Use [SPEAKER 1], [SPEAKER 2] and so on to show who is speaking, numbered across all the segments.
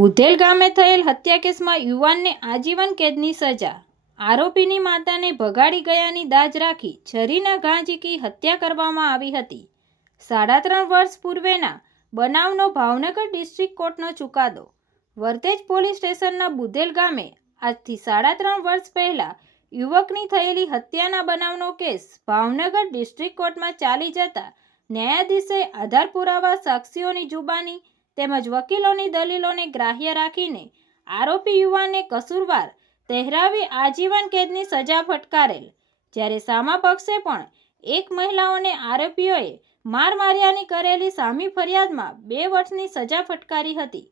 [SPEAKER 1] બુધેલ ગામે થયેલ હત્યા કેસમાં યુવાનને આજીવન કેદની સજા. આરોપીની માતાને ભગાડી ગયાની દાજ રાખી છરીના ઘા ઝીકી હત્યા કરવામાં આવી હતી. સાડા ત્રણ વર્ષ પૂર્વેના બનાવનો ભાવનગર ડિસ્ટ્રિક્ટ કોર્ટનો ચુકાદો. વર્તેજ પોલીસ સ્ટેશનના બુધેલ ગામે આજથી સાડા ત્રણ વર્ષ પહેલા યુવકની થયેલી હત્યાના બનાવનો કેસ ભાવનગર ડિસ્ટ્રિક્ટ કોર્ટમાં ચાલી જતા ન્યાયાધીશે આધાર પુરાવા સાક્ષીઓની જુબાની તેમજ વકીલોની દલીલોને ગ્રાહ્ય રાખીને આરોપી યુવાનને કસૂરવાર તહેરાવી આજીવન કેદની સજા ફટકારેલ. જ્યારે સામા પક્ષે પણ એક મહિલાઓને આરોપીઓએ માર માર્યાની કરેલી સામી ફરિયાદમાં બે વર્ષની સજા ફટકારી હતી.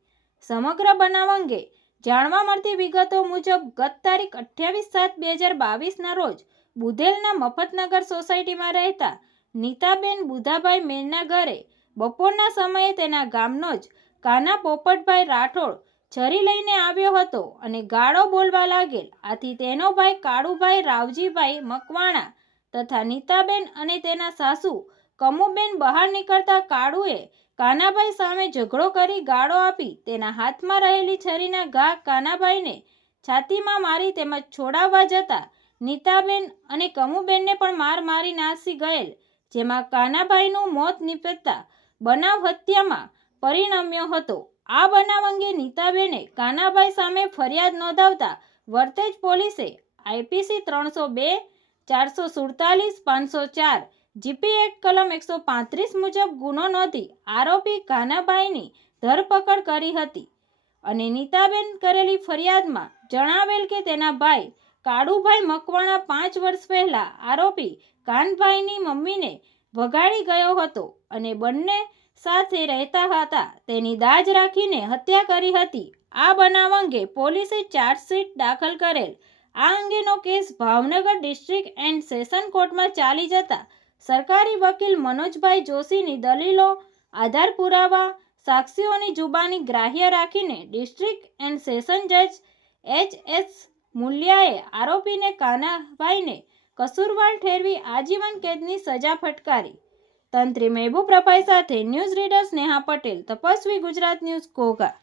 [SPEAKER 1] સમગ્ર બનાવ અંગે જાણવા મળતી વિગતો મુજબ ગત તારીખ અઠ્યાવીસ સાત બે હજાર બાવીસના રોજ બુધેલના મફતનગર સોસાયટીમાં રહેતા નીતાબેન બુધાભાઈ મેરના ઘરે બપોરના સમયે તેના ગામનો જ કાના પોપટભાઈ રાઠોડ છરી લઈને આવ્યો હતો અને ગાળો બોલવા લાગેલ. આથી તેનો ભાઈ કાળુભાઈ રાવજીભાઈ મકવાણા તથા નીતાબેન અને તેના સાસુ કમુબેન બહાર નીકળતા કાળુએ કાનાભાઈ સામે ઝઘડો કરી ગાળો આપી તેના હાથમાં રહેલી છરીના ઘા કાનાભાઈને છાતીમાં મારી તેમજ છોડાવવા જતા નીતાબેન અને કમુબેનને પણ માર મારી નાસી ગયેલ, જેમાં કાનાભાઈનું મોત નીપજતા બનાવ હત્યામાં પરિણમ્યો હતો. આ બનાવ અંગે નીતાબેને કાનાભાઈ સામે ફરિયાદ નોંધાવતા વર્તેજ પોલીસે આઈપીસી ત્રણસો બે, ચારસો સુડતાલીસ, પાંચસો ચાર, જીપી એક્ટ કલમ એકસો પાંત્રીસ મુજબ ગુનો નોંધી આરોપી કાનાભાઈની ધરપકડ કરી હતી અને નીતાબેન કરેલી ફરિયાદમાં જણાવેલ કે તેના ભાઈ કાળુભાઈ મકવાણા પાંચ વર્ષ પહેલા આરોપી કાનભાઈની મમ્મીને ભગાડી ગયો હતો અને બંને સાથે રહેતા હતા. તેની દાજ રાખીને હત્યા કરી હતી. આ બનાવ અંગે પોલીસે ચાર્જશીટ દાખલ કરેલ. આ અંગેનો case Bhavnagar district and session કોર્ટમાં ચાલી જતા સરકારી વકીલ મનોજભાઈ જોશીની દલીલો, આધાર પુરાવા, સાક્ષીઓની જુબાની ગ્રાહ્ય રાખીને ડિસ્ટ્રિક્ટ એન્ડ સેશન જજ એચ એસ મુલ્યાએ આરોપીને કાનાભાઈને કસૂરવાર ઠેરવી આજીવન કેદની સજા ફટકારી. તંત્રી મહેબૂબ રફાઈ સાથે news reader Sneha Patel, Tapasvi Gujarat news Ghogha.